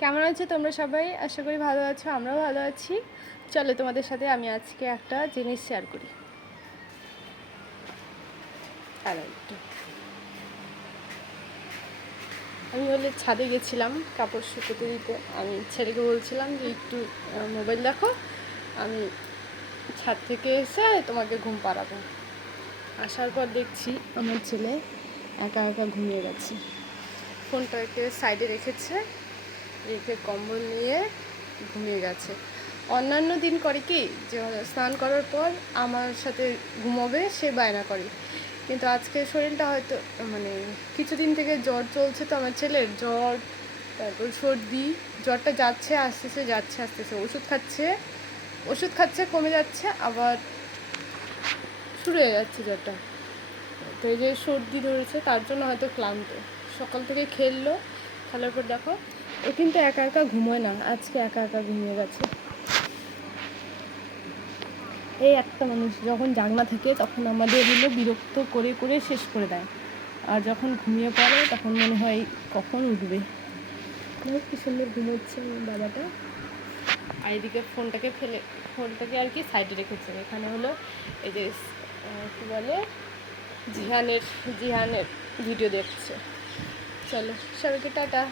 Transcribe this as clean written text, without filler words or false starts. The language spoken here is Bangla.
কেমন আছো তোমরা সবাই? আশা করি ভালো আছো, আমরাও ভালো আছি। চলো তোমাদের সাথে আমি আজকে একটা জিনিস শেয়ার করি। আমি ছাদে গেছিলাম কাপড় শুকোতে দিতে। আমি ছেলেকে বলছিলাম যে একটু মোবাইল দেখো, আমি ছাদ থেকে এসে তোমাকে ঘুম পাড়াবো। আসার পর দেখছি আমার ছেলে একা একা ঘুমিয়ে গেছে। ফোনটাকে সাইডে রেখে কম্বল নিয়ে ঘুমিয়ে গেছে। অন্যান্য দিন করে কি যে স্নান করার পর আমার সাথে ঘুমোবে, সে বায়না করে। কিন্তু আজকে শরীরটা হয়তো কিছুদিন থেকে জ্বর চলছে, তো আমার ছেলের জ্বর, তারপর সর্দি। জ্বরটা আসতেছে ওষুধ খাচ্ছে কমে যাচ্ছে, আবার শুরু হয়ে যাচ্ছে জ্বরটা। তো এই যে সর্দি ধরেছে, তার জন্য হয়তো ক্লান্ত। সকাল থেকে খেলার পর দেখো ও কিন্তু একা একা ঘুমোয় না, আজকে একা একা ঘুমিয়ে গেছে। এই একটা মানুষ যখন জাগনা থাকে তখন আমাদের বিরক্ত করে করে শেষ করে দেয়, আর যখন ঘুমিয়ে পড়ে তখন মনে হয় কখন উঠবে। কি সুন্দর ঘুমোচ্ছে আমার বাবাটা। আর এদিকে ফোনটাকে আর কি সাইডে রেখেছে। এখানে এই যে কী বলে, জিহানের ভিডিও দেখছে। চলো সবাইকে টাটা।